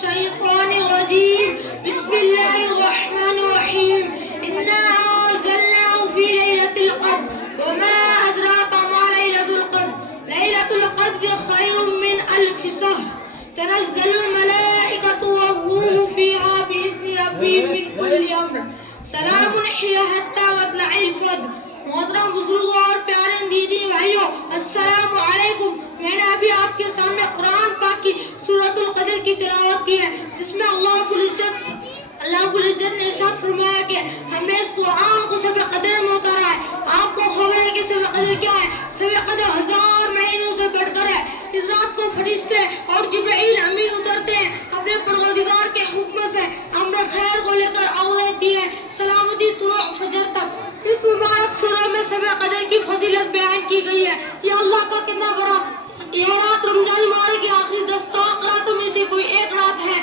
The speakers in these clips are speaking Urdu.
الشيطان الرجيم بسم الله الرحمن الرحيم إنا أنزلناه في ليلة القدر وما أدراك ما ليلة القدر ليلة القدر خير من ألف شهر تنزل الملائكة والروح فيها بإذن ربهم من كل أمر سلام هي حتى مطلع الفجر. محترم بزرگوں اور پیارے دیدی بھائیوں، السلام علیکم. میں نے ابھی آپ کے سامنے قرآن پاک کی سورۃ القدر کی تلاوت کی ہے، جس میں اللہ رب العزت نے ارشاد فرمایا کہ ہم نے اس قرآن کو شب قدر میں اتارا ہے. آپ کو خبر ہے کہ شب قدر کیا ہے؟ شب قدر 1000 مہینوں سے بڑھ کر ہے. اس رات کو فرشتے اور جبرائیل امین اترتے ہیں اپنے پروردگار کے حکم سے امر خیر کو لے کر اور رہتی ہے سلامتی طلوع فجر تک. اس مبارک سورہ میں شب قدر کی فضیلت بیان کی گئی ہے. یہ اللہ کا کتنا بڑا، یہ رات رمضان المبارک کی آخری 10 راتوں میں سے کوئی ایک رات ہے،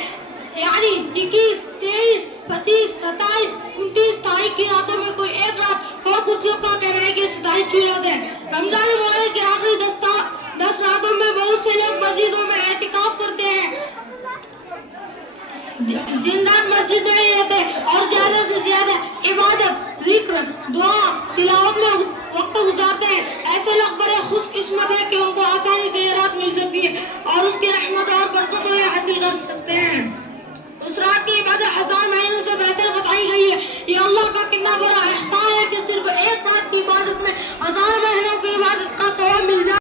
یعنی 21، 23، 25، 27، 29 تاریخ کی راتوں میں کوئی ایک رات، اور کچھ لوگ کا کہنا ہے کہ 27ویں رات ہے. رمضان المبارک کی آخری 10 راتوں میں بہت سے لوگ مسجدوں میں اعتکاف کرتے ہیں، دن رات مسجد میں ہی رہتے ہیں اور زیادہ سے زیادہ عبادت، ذکر، دعا، تلاوت میں وقت گزارتے ہیں. ایسے لوگ بڑے خوش قسمت ہیں کہ ان کو آسانی سے یہ رات مل سکتی ہے اور اس کی رحمت اور برکت کو یہ حاصل کر سکتے ہیں. اس رات کی عبادت 1000 مہینوں سے بہتر بتائی گئی ہے. یہ اللہ کا کتنا بڑا احسان ہے کہ صرف ایک رات کی عبادت میں 1000 مہینوں کی عبادت کا ثواب مل جائے.